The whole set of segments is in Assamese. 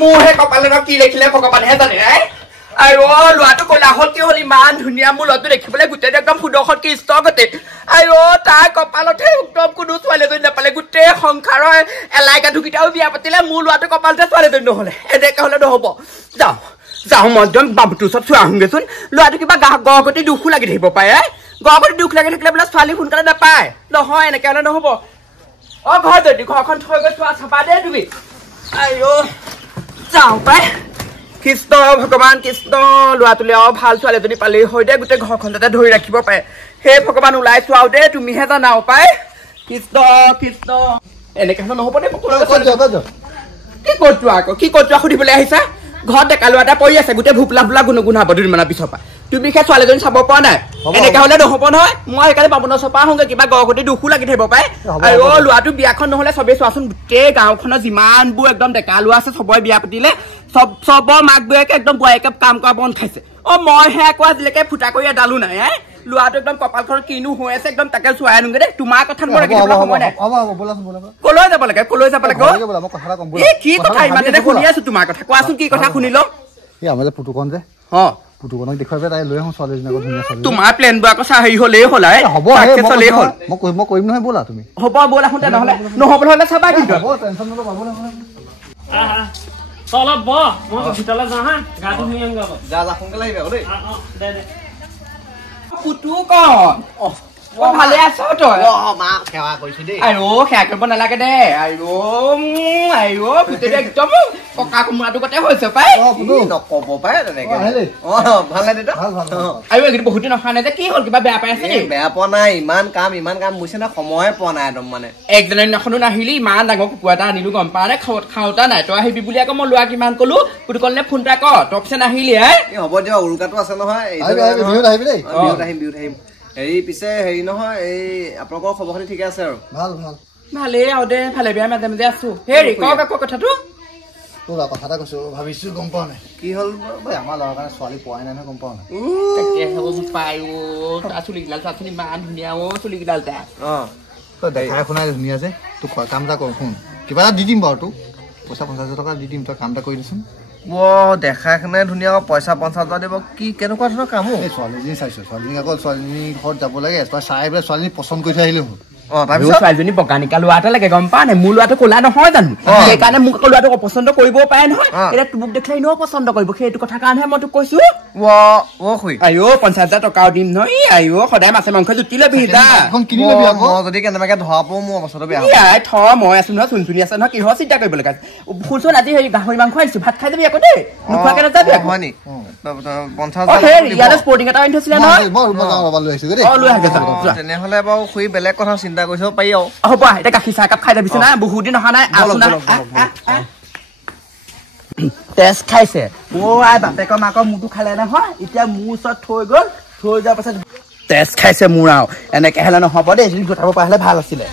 মোৰহে কপালত কি লিখিলে ভগৱানেহে জানে নাই আৰু ল'ৰাটো কলাহত কি হ'ল ইমান ধুনীয়া মোৰ ল'ৰাটো দেখিবলৈ গোটেই একদম সুদৰ্শন কৃষ্ণ গতে আৰু তাৰ কপালতহে একদম কোনো ছোৱালীজনী নাপালে গোটেই সংসাৰৰ এলাইকাঠুকেইটাও বিয়া পাতিলে মোৰ ল'ৰাটো কপালতে ছোৱালীজনী নহ'লে এনেকৈ হ'লে নহ'ব যাওঁ মই একদম বাবুটোৰ ওচৰত চোৱা আহোঁগেচোন ল'ৰাটো কিবা গহগতি দুখো লাগি থাকিব পাৰে গহগতি দুখ লাগি থাকিলে বোলে ছোৱালী সোনকালে নাপায় নহয় এনেকৈ হ'লে নহ'ব ঘৰ যদি ঘৰখন থৈ গৈ চোৱা চাবা দেই তুমি আইঅ যাওঁ পাই কৃষ্ণ ভগৱান কৃষ্ণ ল'ৰাটোলৈ আৰু ভাল ছোৱালীজনী পালেই হয় দে গোটেই ঘৰখন যাতে ধৰি ৰাখিব পাৰে সেই ভগৱান ওলাই চোৱাও দেই তুমিহে জানাও পাই কৃষ্ণ কৃষ্ণ এনেকৈ হ'লে নহ'ব দেই কি ক'ত আকৌ কি ক'ত সুধিবলৈ আহিছা ঘৰত ডেকা ল'ৰা এটা পৰি আছে গোটেই ভোপলা ভোপলা গুণগুণ হ'ব দুদিনমানৰ পিছৰ পৰা তুমি সেই ছোৱালীজনী চাব পৰা নাই এনেকৈ হ'লে নহ'ব নহয় মই সেইকাৰণে বামুণৰ ওচৰৰ পৰা আহোঁগৈ কিবা গহগতি দুখো লাগি থাকিব পাৰে আৰু ল'ৰাটো বিয়াখন নহ'লে চবেই চোৱাচোন গোটেই গাঁওখনৰ যিমানবোৰ একদম ডেকা ল'ৰা আছে চবৰে বিয়া পাতিলে চবৰ মাক বোৱাৰীকে একদম বোৱাৰীকে কাম কৰা বন্ধ খাইছে মইহে আকৌ আজিলৈকে ফুটা কৰি এডালো নাই ল'ৰাটো একদম কপালখনত কিনো হৈ আছে একদম তাকে চোৱাই আনোগৈ দেই তোমাৰ কথা সময় নাই কলৈ যাব লাগে কি কথা ইমান দিনে শুনি আছো তোমাৰ কথা কোৱাচোন কি কথা শুনি লওঁ পুতুকন যে পুতুকনক দেখুৱাই তাই লৈ আহোঁ ছোৱালীজনী আকৌ ধুনীয়া ছোৱালী তোমাৰ প্লেনবোৰ আকৌ হেৰি হ'লেই হ'ল হ'ব চলেই হ'ল মই কৰিম নহয় ব'লা তুমি হ'ব ব'লা শুনতে নহ'লে নহ'বলৈ হ'লে চাবা কিন্তু টেনশ্যন নল'ব অলপ ব মই ভিতৰলৈ যাওঁ হা গাটো ধুই আনিব যা সোনকালে আহিবা দেই দে পুতুকন ভালে আছ তই মা সেৱা কৰিছো দেই সেৱা কৰিব নালাগে দে পুতেটো একদম ককা কোমোৰাটো গতে হৈছে পাই নক'ব পাই তেনেকে ভাল নাই দেউতা আৰু এইকেইটা বহুত দিন অহা নাই যে কি হ'ল কিবা বেয়া পাই আছে নি বেয়া পোৱা নাই ইমান কাম বুজিছে না সময়ে পোৱা নাই একদম মানে একদিনৰ দিনাখনো নাহিলি ইমান ডাঙৰ কুকুৰা এটা আনিলো গম পা নে খাওঁতা নাই তই আহিবি বুলি আকৌ মই ল'ৰা কিমান ক'লো পুতুকলে ফোন এটা কৰ তই পিছে নাহিলি হ'ব দিয়ক উৰুকাটো আছে নহয় বিহুত আহিম হেৰি পিছে হেৰি নহয় এই আপোনালোকৰ খবৰ খাতি ঠিকে আছে আৰু ভালেই আৰু দে ভালে বেয়া মাজে মাজে আছো হেৰি কওক আকৌ কথাটো কথা এটা কৈছো ভাবিছো গম পোৱা নাই কি হ'ল আমাৰ ল'ৰাৰ কাৰণে ছোৱালী পোৱাই নাই নহয় গম পোৱা নাই চুলিকেইডাল ইমান ধুনীয়া চুলিকেইডাল তই দেখাই শুনাই ধুনীয়া যে তোক কাম এটা কৰো শুন কিবা এটা দি দিম বাৰু তোক পইচা 50,000 টকা দি দিম তই কাম এটা কৰি দেচোন দেখাই শুনাই ধুনীয়া পইচা 50,000 দিব কি কেনেকুৱা ধৰণৰ কাম ছোৱালীজনী চাইছো ছোৱালীজনী আকৌ ছোৱালীজনী ঘৰত যাব লাগে চাই পেলাই ছোৱালীজনী পচন্দ কৰি থৈ আহিলে হ'ল ছোৱালীজনী বগানিকা ল'ৰা এটা লাগে গম পা নাই মোৰ ল'ৰাটো ক'লা নহয় জানো সেইকাৰণে মোক আকৌ ল'ৰাটোক অপচন্দ কৰিবও পাৰে নহয় এতিয়া তোক দেখিলে এনেও পচন্দ কৰিব সেইটো কথা কাৰণেহে মই তোক কৈছো 50,000 টকাও দিম নহয় সদায় মাছে মাংস জুতি লবি যদি কেনেবাকে ধৰা পাওঁ মোৰ অৱস্থাটো বেয়া মই আছো নহয় চুনচুনি আছে নহয় কিহৰ চিন্তা কৰিব লাগে শুনচোন আজি হেৰি গাহৰি মাংস আনিছো ভাত খাই যাবি আকৌ দেই নোখোৱাকে নাযাবি ইয়াতে স্পৰ্টিং এটা আনি থৈছিলে নহয় তেনেহ'লে বাৰু খুৰি বেলেগ কথা চিন্তা কৰিব পাৰি আৰু হ'ব এতিয়া গাখীৰ চাহ একাপ খাই যাবিছে না বহুত দিন অহা নাই তেজ খাইছে বাপেকৰ মাকৰ মূৰটো খালে নহয় এতিয়া মোৰ ওচৰত থৈ গ'ল থৈ যোৱাৰ পাছত তেজ খাইছে মোৰ আৰু এনেকে হ'লে নহ'ব দেই এদিন গোটাব পৰা হ'লে ভাল আছিলে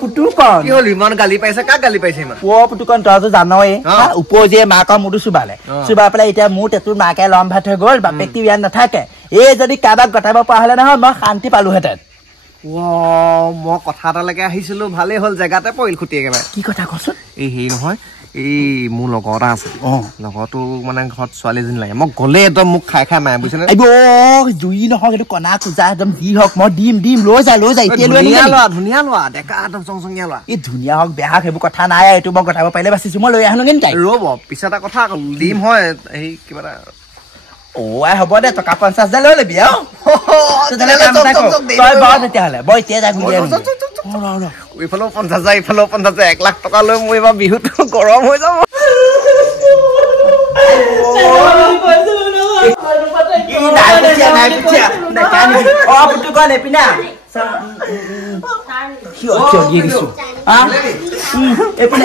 পুতুকন কি হ'ল ইমান গালি পাইছে কাক গালি পাইছে ইমান পুতুকন তইতো জানই উপজিয়ে মাকৰ মূৰটো চুবালে চুবাই পেলাই এতিয়া মোৰ তেতুৰ মাকে লম ভাত হৈ গ'ল বাপেকটো ইয়াত নাথাকে এই যদি কাৰোবাক গটাব পৰা হ'লে নহয় মই শান্তি পালোহেঁতেন মই কথা এটালৈকে আহিছিলো ভালেই হ'ল জেগাতে পৰিল খুটি একেবাৰে কি কথা কচোন এই হেৰি নহয় এই মোৰ লগৰ এটা আছে লগৰটো মানে ঘৰত ছোৱালীজনী লাগে মই গ'লে একদম মোক খাই মায়ে বুজিছেনে জুই নহওক এইটো কণা কোজা একদম যি হওক মই দিম লৈ যা এতিয়া ধুনীয়া লোৱা ডেকা একদম চংচঙীয়া লোৱা এই ধুনীয়া হওক বেয়া হওক সেইবোৰ কথা নাই এইটো মই গটাব পাৰিলে বাচিছো মই লৈ আহোঁ নেকি ৰ'ব পিছত এটা কথা দিম হয় সেই কিবা এটা হ'ব দে টকা 50,000 লৈ ল'বি তেতিয়াহ'লে মই এতিয়া ইফালেও 50,000 ইফালেও 50,000 1 লাখ টকা লৈ মোৰ এইবাৰ বিহুটো গৰম হৈ যাব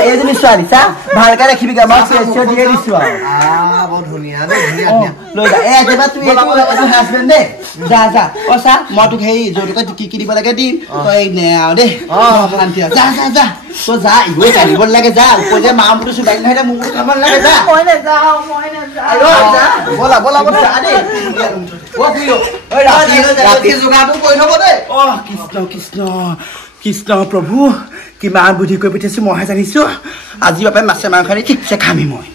এইজনী ছোৱালী চা ভালকে ৰাখিবি মই দিয়ে দিছো হাজবেণ্ড দেই যা চা মই তোক সেই যৌতুকত কি দিব লাগে দিম তই দেই শান্তি যা তই যা ইগৈ কাঢ়িব লাগে যা উপজে মা মূৰটো চুবাই নাহিলে মোৰ খাব লাগে যা বলা কৃষ্ণ প্ৰভু কিমান বুদ্ধি কৰি পঠিয়াইছো মইহে জানিছো আজি বাপে মাছে মাংস আনি ঠিকছে খামি মই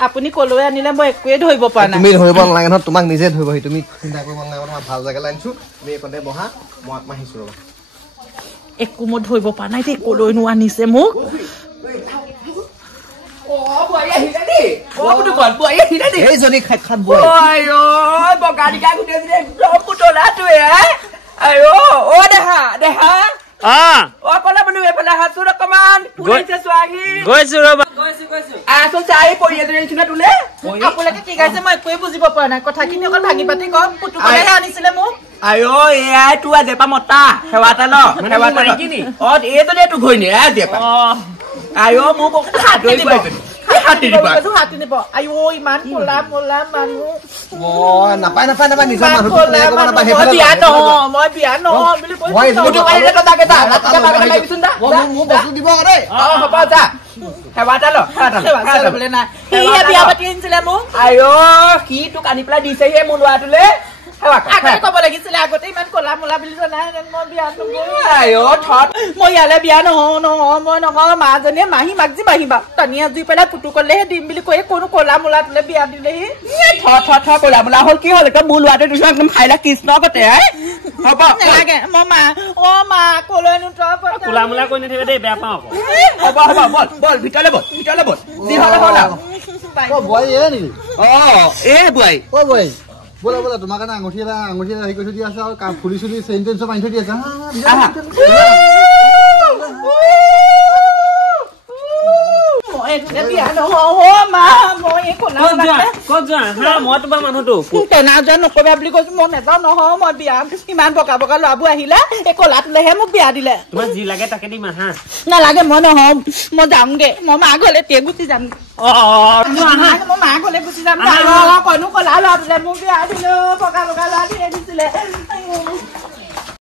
আপুনি কলৈ আনিলে মই একোৱে ধৰিব পৰা নাই তুমি ধৰিব নালাগে নহয় তোমাক নিজে ধৰিবহি তুমি চিন্তা কৰিব নালাগে তোমাৰ ভাল জেগালৈ আনিছো তুমি এইকণতে বহা মই অকণমান আহিছো ৰ'বা একো মই ধৰিব পৰা নাই দেই কলৈনো আনিছে মোক এইজনী খাত বৈ বগা দিকা গোটেই একদম পুতলাটোৱে দেহা দেহা কলে মানুহ এইফালে হাতচোন অকমান গৈছো ৰবা আচোন চাই পৰি এজনী নিচিনা তোলে আপোনালোকে কি গাইছে মই একোৱে বুজিব পৰা নাই কথাখিনি অকল ভাঙি পাতি কওক পুতুকলেহে আনিছিলে মোক এয়াই তোৰ আজিৰ পৰা মতা সেৱা এটা ল সেৱা এটা এইজনী তোৰ ঘৈণী আজিৰ পৰা মোক হাতী নিব আইঅ ইমান কোলা মোলা মানুহ নাপায় নাপায় নাপায় নিজৰ বিয়া নহয় মই বিয়া নহয় বুলি দিব দেই হ'ব যা সেৱা এটা ল নাই সিহে বিয়া পাতি আনিছিলে মোক সি তোক আনি পেলাই দিছেহে মোৰ ল'ৰাটোলে ক'ব লাগিছিলে আগতে ইমান কলা মোলা বুলি জনাহেঁতেন মই বিয়া মই ইয়ালে বিয়া নহয় মই নহয় মাজনীয়ে মাহী মাকজি মাহিবা টানিয়া জুই পেলাই পুতুকলেহে দিম বুলি কৈ কোনো কলা মোলা তোলে বিয়া দিলেহি কলা মোলা হ'ল কি হ'ল একদম মোৰ ল'ৰাটো দিছো একদম খাইলা কৃষ্ণ কতে হ'ব নালাগে মই মা কলৈনো কোলা মোলা কৈ নাথাকিবা দেই বেয়া পাওঁ হ'ব বল বল ভিতৰলৈ বল যি হ'লে হ'ল বোৱাৰী বলা বলা তোমাৰ কাৰণে আঙুঠি এটা হেৰি কৰি থৈ দিয়া আছে আৰু ফুলি চুলি চেইন টেইন চব আনি থৈ দি আছে নকবা বুলি কৈছো মই নেযাওঁ নহয় মই বিয়া ইমান বগা বগা ল'ৰাবোৰ আহিলে এই কলাটোলেহে মোক বিয়া দিলে তোমাৰ যি লাগে তাকে দিম আহা নালাগে মই নহয় মই যামগে মই মা ঘৰলে তে গুচি যাম মই মা ঘৰলে গুচি যাম কনো কলা ল'ৰাটোলে মোক বিয়া দিলো বগা বগা ল'ৰা দিয়ে দিছিলে